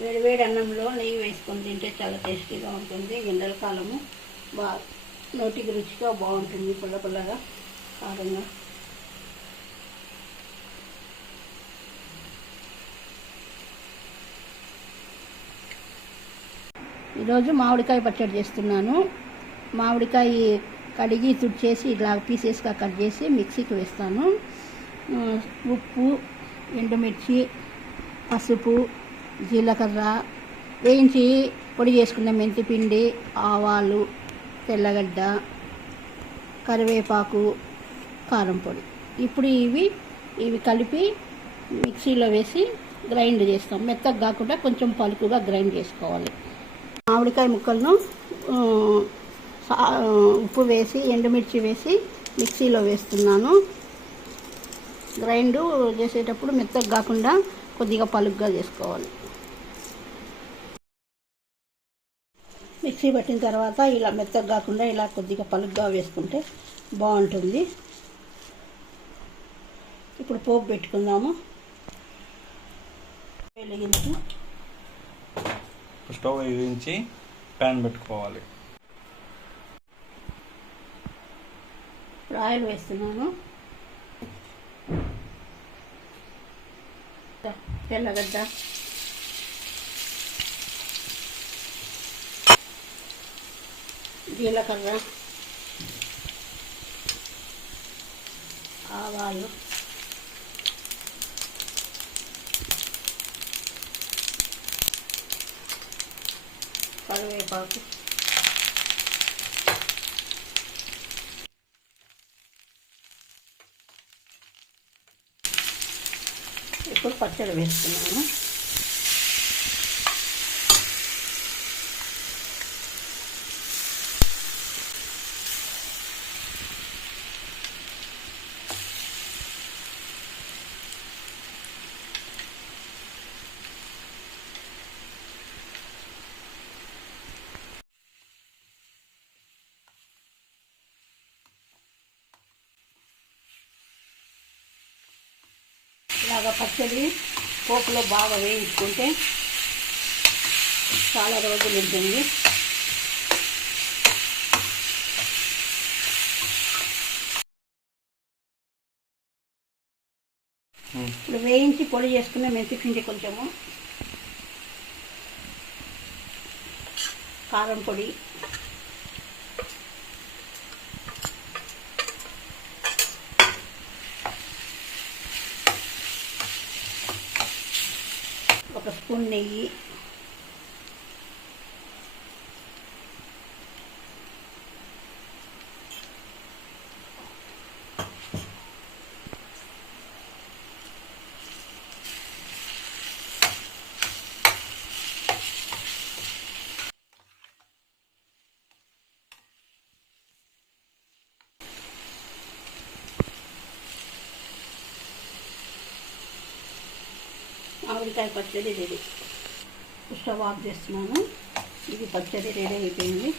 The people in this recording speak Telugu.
వేడి వేడి అన్నంలో నెయ్యి వేసుకొని తింటే చాలా టేస్టీగా ఉంటుంది. ఎండల కాలము బాగా నోటికి రుచిగా బాగుంటుంది పుల్ల పుల్లగా కారంగా. ఈరోజు మామిడికాయ పచ్చడి చేస్తున్నాను. మామిడికాయ కడిగి తుడిచేసి ఇట్లా పీసెస్గా కట్ చేసి మిక్సీకి వేస్తాను. ఉప్పు ఎండుమిర్చి పసుపు జీలకర్ర వేయించి పొడి చేసుకున్న మెంతిపిండి ఆవాలు తెల్లగడ్డ కరివేపాకు కారం పొడి. ఇప్పుడు ఇవి ఇవి కలిపి మిక్సీలో వేసి గ్రైండ్ చేస్తాం. మెత్తగా కాకుండా కొంచెం పలుకుగా గ్రైండ్ చేసుకోవాలి. మామిడికాయ ముక్కలను సా- ఉప్పు వేసి ఎండుమిర్చి వేసి మిక్సీలో వేస్తున్నాను. గ్రైండ్ చేసేటప్పుడు మెత్తగా కాకుండా కొద్దిగా పలుగ్గా చేసుకోవాలి. మిక్సీ పట్టిన తర్వాత ఇలా మెత్తగా కాకుండా ఇలా కొద్దిగా పలుగ్గా వేసుకుంటే బాగుంటుంది. ఇప్పుడు పోపు పెట్టుకుందాము. వెలిగించి స్టవ్ వెలిగించి ప్యాన్ పెట్టుకోవాలి. ఇప్పుడు ఆయిల్ వేస్తున్నాను. తెల్లగడ్డ జీలకర్ర ఆవాలు కరివేపాకు ఇప్పుడు పచ్చడి వేస్తున్నాను ఇలాగ పచ్చడి పోపులో బాగా వేయించుకుంటే చాలా రోజులు ఉంటుంది. ఇప్పుడు వేయించి పొడి చేసుకున్న మెంతి పిండి కొంచెము కారం పొడి ఒక స్పూన్ నెయ్యి మామిడికాయ పచ్చడి రెడీ. స్టవ్ ఆఫ్ చేస్తున్నాను. ఇది పచ్చడి రెడీ అయిపోయింది.